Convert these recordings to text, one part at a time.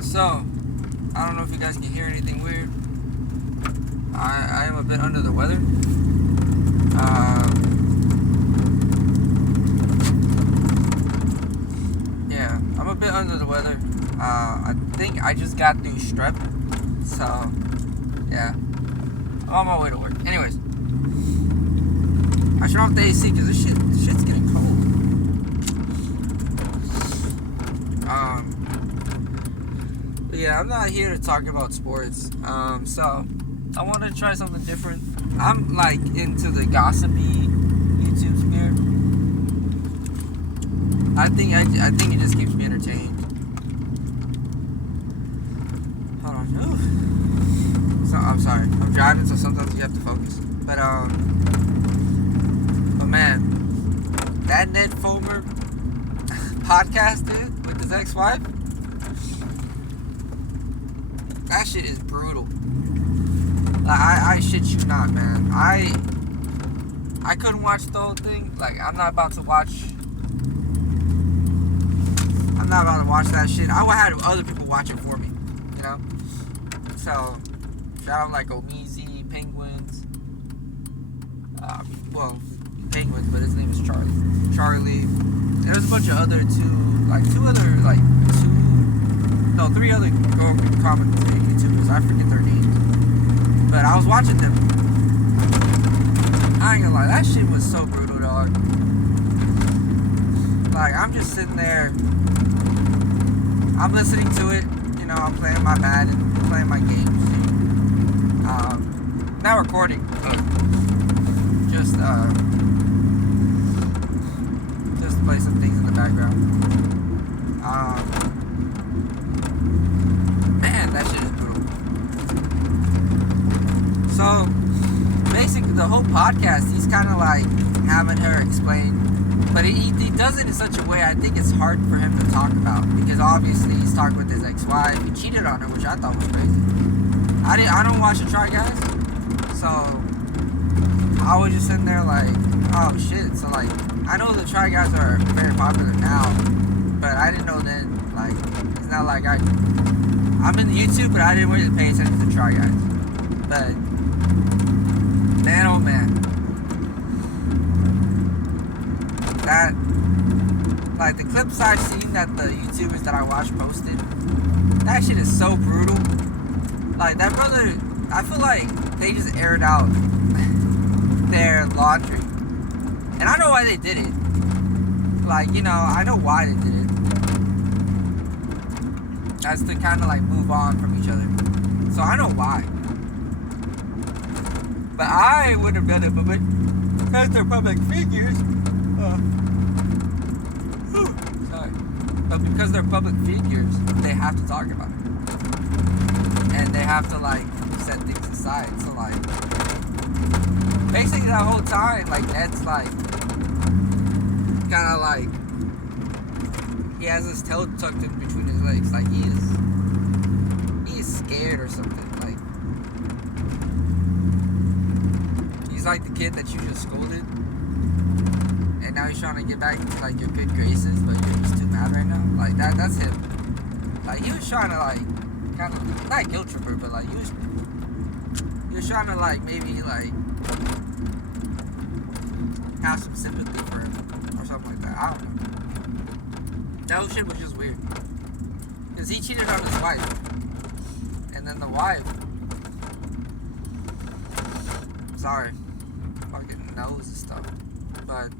So, I don't know if you guys can hear anything weird. I am a bit under the weather. Yeah, I'm a bit under the weather. I think I just got through strep. So, yeah. I'm on my way to work. Anyways. I shut off the AC because this shit's getting cold. Yeah, I'm not here to talk about sports. So I want to try something different. I'm like into the gossipy YouTube sphere. I think it just keeps me entertained. Hold on. Ooh. So I'm sorry. I'm driving, so sometimes you have to focus. But man, that Ned Fulmer podcast, dude, with his ex-wife. That shit is brutal. Like, I shit you not, man. I couldn't watch the whole thing. Like, I'm not about to watch that shit. I would have other people watch it for me, you know? So, shout out like Omizi, Penguins. Penguins, but his name is Charlie. There's a bunch of three other commentators, YouTubers. I forget their names. But I was watching them. I ain't gonna lie, that shit was so brutal, dog. Like, I'm just sitting there. I'm listening to it. You know, I'm playing my Madden, playing my games. Not recording. Just to play some things in the background. Man, that shit is brutal. So, basically, the whole podcast, he's kind of like having her explain, but he does it in such a way I think it's hard for him to talk about, because obviously he's talking with his ex-wife. He cheated on her, which I thought was crazy. I don't watch the Try Guys, so I was just sitting there like, oh shit. So like, I know the Try Guys are very popular now, but I didn't know then. Like, it's not like I'm in YouTube, but I didn't really pay attention to the Try Guys. But man, oh man, that, like, the clips I've seen that the YouTubers that I watch posted, that shit is so brutal. Like, that brother, I feel like they just aired out their laundry. And I know why they did it. Like, you know, I know why they did it. That's to kind of like move on from each other. So I know why. But I would have done it, but because they're public figures. Sorry. But because they're public figures, they have to talk about it. And they have to like set things aside. So like, basically that whole time, like, Ned's like, kind of like, he has his tail tucked in between his legs. Like, he is scared or something. Like, he's like the kid that you just scolded, and now he's trying to get back into like your good graces, but you're just too mad right now. Like, that's him. Like, he was trying to like, kind of, not guilt trip her, but like, he was trying to like, maybe like have some sympathy for him or something like that. I don't know. That whole shit was just weird, because he cheated on his wife, and then the wife, sorry, fucking nose and stuff, but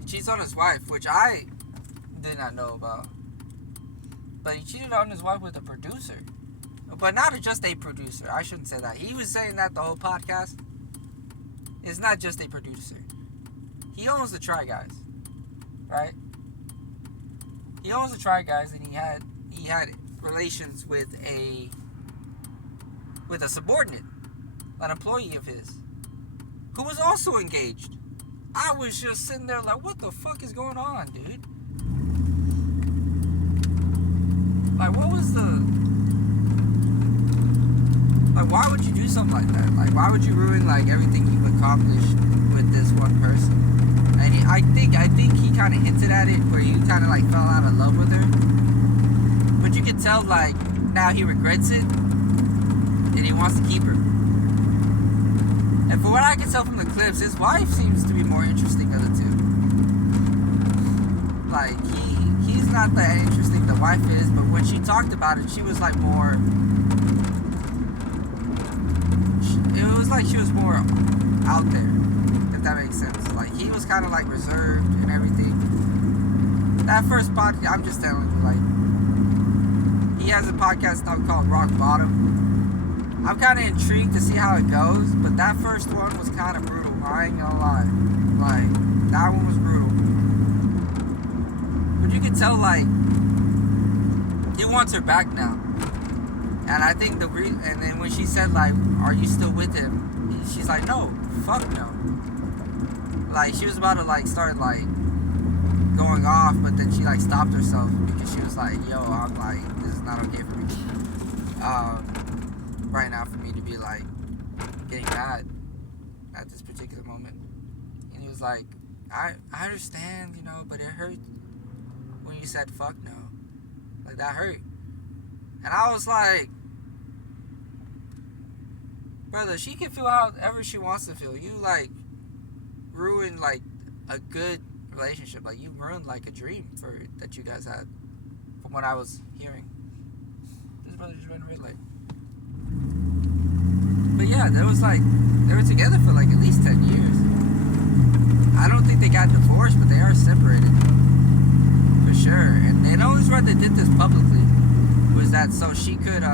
he cheats on his wife, which I did not know about. But he cheated on his wife with a producer. But not just a producer. I shouldn't say that. He was saying that the whole podcast. It's not just a producer. He owns the Try Guys. Right? He owns the Try Guys, and he had relations with a subordinate, an employee of his, who was also engaged. I was just sitting there like, what the fuck is going on, dude? Like, what was like, why would you do something like that? Like, why would you ruin like everything you've accomplished with this one person? And I think he kind of hinted at it, where you kind of like fell out of love with her. tell like now he regrets it and he wants to keep her. And for what I can tell from the clips, his wife seems to be more interesting of the two. Like he's not that interesting, the wife is, but when she talked about it, she was like more. It was like she was more out there, if that makes sense. Like he was kind of like reserved and everything. That first podcast, I'm just telling you, like he has a podcast now called Rock Bottom. I'm kind of intrigued to see how it goes, but that first one was kind of brutal. I ain't gonna lie, like that one was brutal. But you can tell like he wants her back now. And I think and then when she said like, "Are you still with him?" She's like, "No, fuck no." Like she was about to like start like going off, but then she like stopped herself because she was like, "Yo, I'm like, this is not okay for me right now for me to be like getting mad at this particular moment." And he was like, "I understand, you know, but it hurt when you said fuck no, like that hurt." And I was like, brother, she can feel however she wants to feel. You like ruined like a good relationship. Like you ruined like a dream that you guys had, from what I was hearing. This brother just ran a red light. But yeah, they were together for like at least 10 years. I don't think they got divorced, but they are separated for sure. And the only reason they did this publicly was that so she could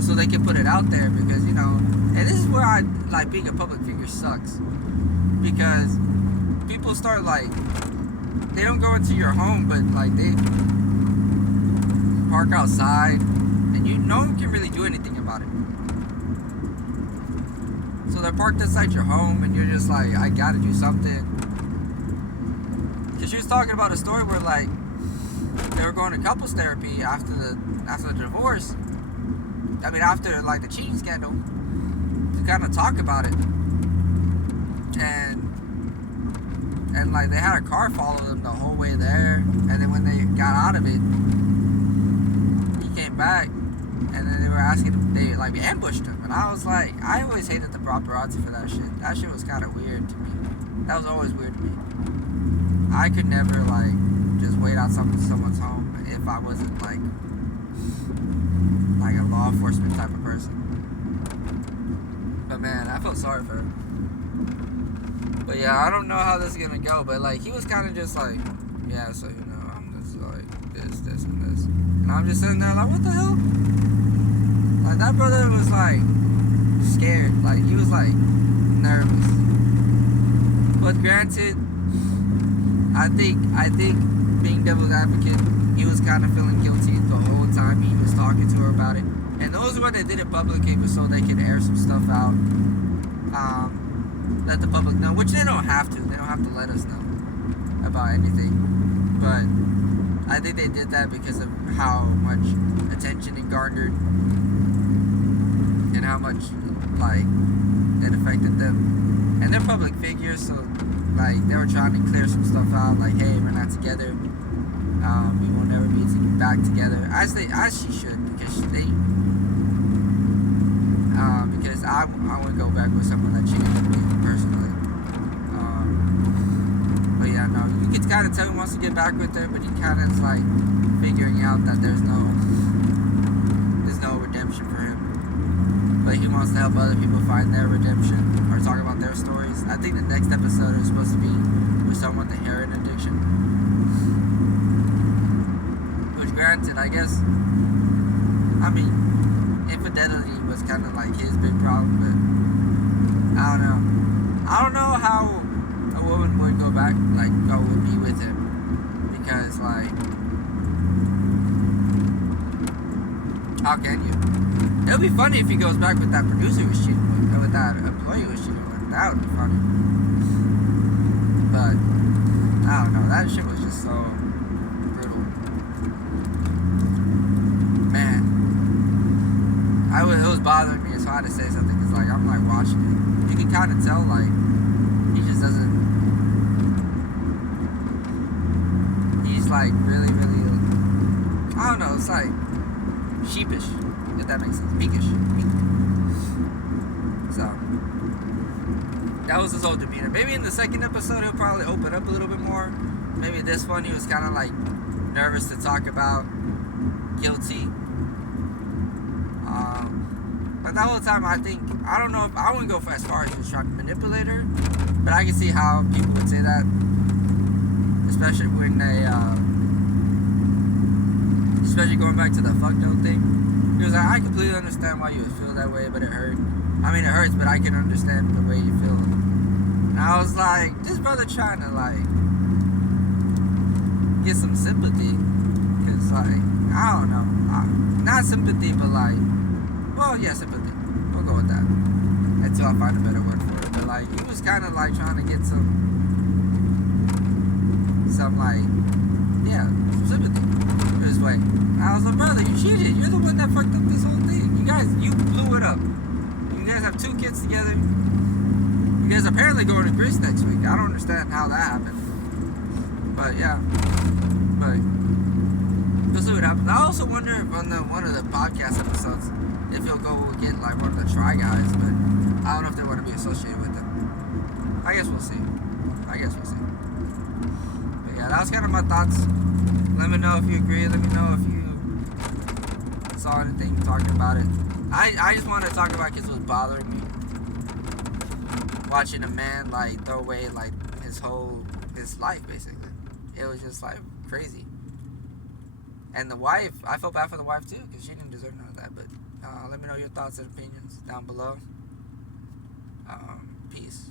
so they could put it out there, because you know, and this is where I like being a public figure sucks, because people start like, they don't go into your home, but like they park outside and no one can really do anything about it. So they're parked outside your home and you're just like, I gotta do something. Because she was talking about a story where like they were going to couples therapy after the divorce. I mean, after like the cheating scandal, to kind of talk about it, and like they had a car follow them the whole way there, and then when they got out of it, he came back, and then they were asking if they like ambushed him, and I was like, I always hated the paparazzi for that shit. That shit was kind of weird to me. That was always weird to me. I could never like just wait out someone's home if I wasn't like a law enforcement type of person. But man, I felt sorry for her. But yeah, I don't know how this is gonna go, but like he was kind of just like, yeah, so you know, I'm just like this and this, and I'm just sitting there like, what the hell? Like that brother was like scared, like he was like nervous. But granted, I think being devil's advocate, he was kind of feeling guilty the whole time he was talking to her about it. And those are why they did it publicly, was so they could air some stuff out. Let the public know, which they don't have to. They don't have to let us know about anything. But I think they did that because of how much attention it garnered and how much like it affected them. And they're public figures, so like they were trying to clear some stuff out, like, hey, we're not together. We will never be back together, as she should, because I would go back with someone that cheated on me personally. But yeah, no, you can kind of tell he wants to get back with her, but he kind of is like figuring out that there's no redemption for him. But he wants to help other people find their redemption or talk about their stories. I think the next episode is supposed to be with someone with a heroin addiction. Which, granted, I guess, I mean, infidelity was kind of like his big problem, but I don't know. I don't know how a woman would go back, like, would be with him. Because, like, how can you? It would be funny if he goes back with that producer who was cheating with, or with that employee who was cheating with. That would be funny. But, I don't know. That shit was just so brutal. Man. It was bothering me. It's hard to say something. It's like, I'm like watching it. You can kind of tell, like, he just doesn't. He's like really, really. I I don't know. It's like sheepish, if that makes sense. Meekish. So that was his whole demeanor. Maybe in the second episode he'll probably open up a little bit more. Maybe this one he was kind of like nervous to talk about guilty. But that whole time I don't know if I wouldn't go as far as just trying to manipulate her, but I can see how people would say that, especially when they, especially going back to the fuck no thing. He was like, I completely understand why you would feel that way, but it hurt. I mean, it hurts, but I can understand the way you feel. And I was like, this brother trying to like get some sympathy, cause like I don't know, not sympathy, but like, well, yeah, sympathy. We'll go with that until I find a better word for it. But like, he was kind of like trying to get some like, yeah, some sympathy his way. I was like, brother, you cheated. You're the one that fucked up this whole thing. You blew it up. You guys have 2 kids together. You guys apparently going to Greece next week. I don't understand how that happened. But yeah, but we'll see what happens. I also wonder if on one of the podcast episodes, if he'll go get like one of the Try Guys, but I don't know if they want to be associated with them. I guess we'll see. But yeah, that was kind of my thoughts. Let me know if you agree. Let me know if you saw anything talking about it. I just wanted to talk about it because it was bothering me. Watching a man like throw away like his life basically. It was just like crazy. And the wife, I felt bad for the wife too because she didn't deserve none of that. But let me know your thoughts and opinions down below. Peace.